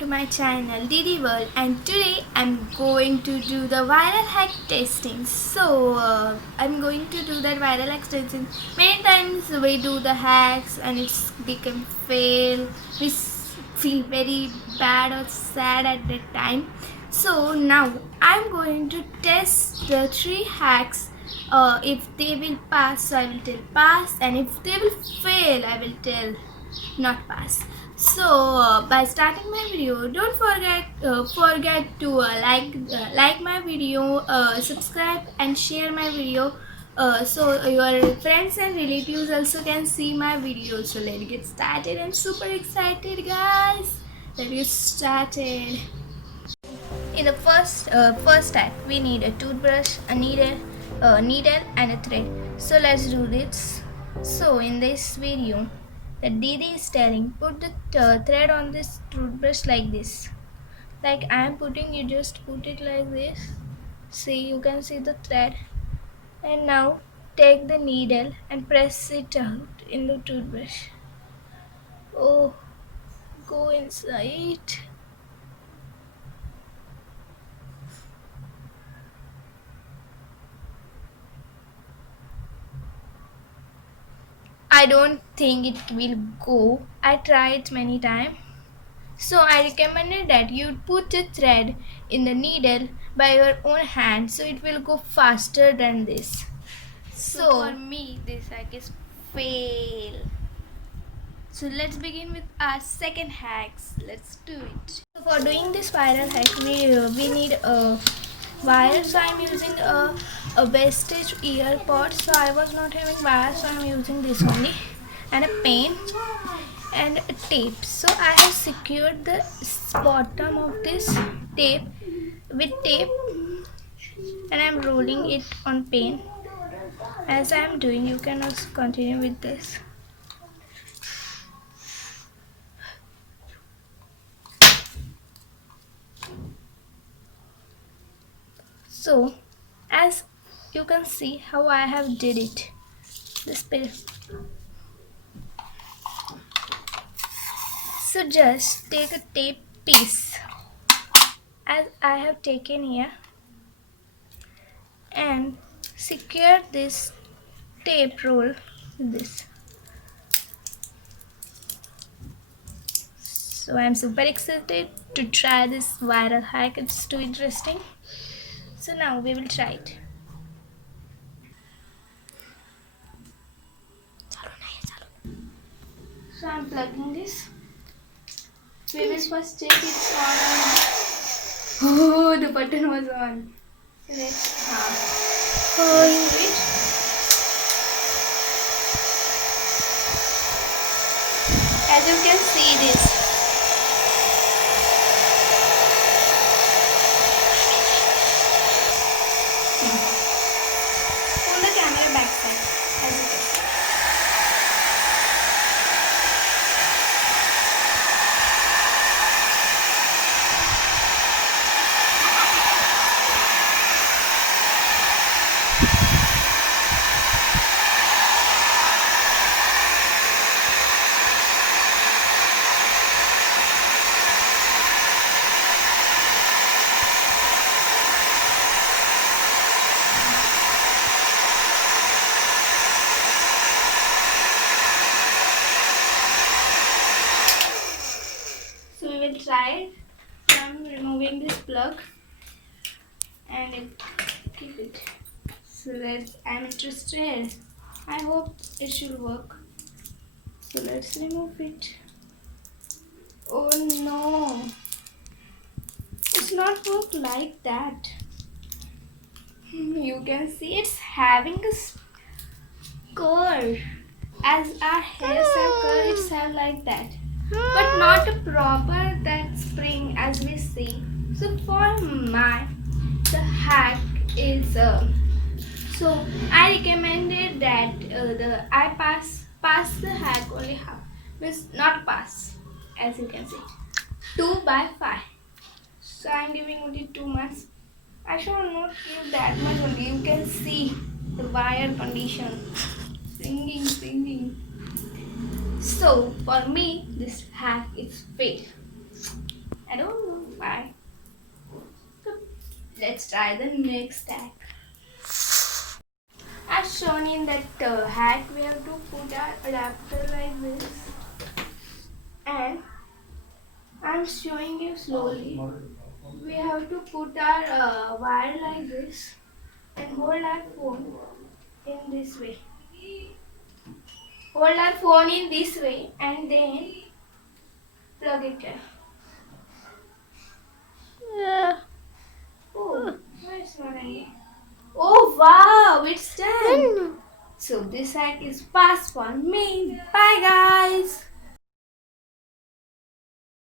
to my channel Didi World, and today I'm going to do the viral hack testing. I'm going to do that viral hack testing. Many times we do the hacks and it's become fail. Feel very bad or sad at that time. So now I'm going to test the 3 hacks. If they will pass, so I will tell pass, and if they will fail, I will tell not pass. By starting my video, don't forget to like my video, subscribe and share my video, so your friends and relatives also can see my video. So let's get started. I'm super excited, guys. Let's get started. In the first step, we need a toothbrush, a needle and a thread. So let's do this. So in this video, the Didi is telling put the thread on this toothbrush like this. Like I am putting, you just put it like this. See, you can see the thread. And now take the needle and press it out in the toothbrush. Oh, go inside. I don't think it will go. I tried many times. So I recommended that you put the thread in the needle by your own hand, so it will go faster than this. So for me, this hack is fail. So let's begin with our second hacks. Let's do it. So for doing this viral hack, we need a wire. So I'm using a wastage earpod. So I was not having wire, so I'm using this only, and a pen and a tape. So I have secured the bottom of this tape with tape, and I'm rolling it on pen. As I'm doing, you can also continue with this. So as you can see how I have did it. This page. So just take a tape piece as I have taken here and secure this tape roll with this. So I'm super excited to try this viral hack. It's too interesting. So now we will try it. So I'm plugging this. We will first check it's on. Oh, the button was on. Let's switch. As you can see this. Pull the camera back side, as you can see. So we will try it. I'm removing this plug and keep it. So I'm interested. I hope it should work. So let's remove it. Oh no, it's not work like that. You can see it's having a curl. As our hairs have curl, it's have like that, but not a proper that spring as we see. So for the hack is so I recommended that I pass the hack only half, means not pass, as you can see 2 by 5. So I'm giving only 2 months. I should not give that much only. You can see the wire condition. Singing. So for me, this hack is fail. I don't know why. So let's try the next hack. As shown in that hack, we have to put our adapter like this, and I'm showing you slowly. We have to put our wire like this and hold our phone in this way. Hold our phone in this way and then plug it in. Oh, where's my idea? Oh wow, it's done. So this hack is fast for me. Bye guys.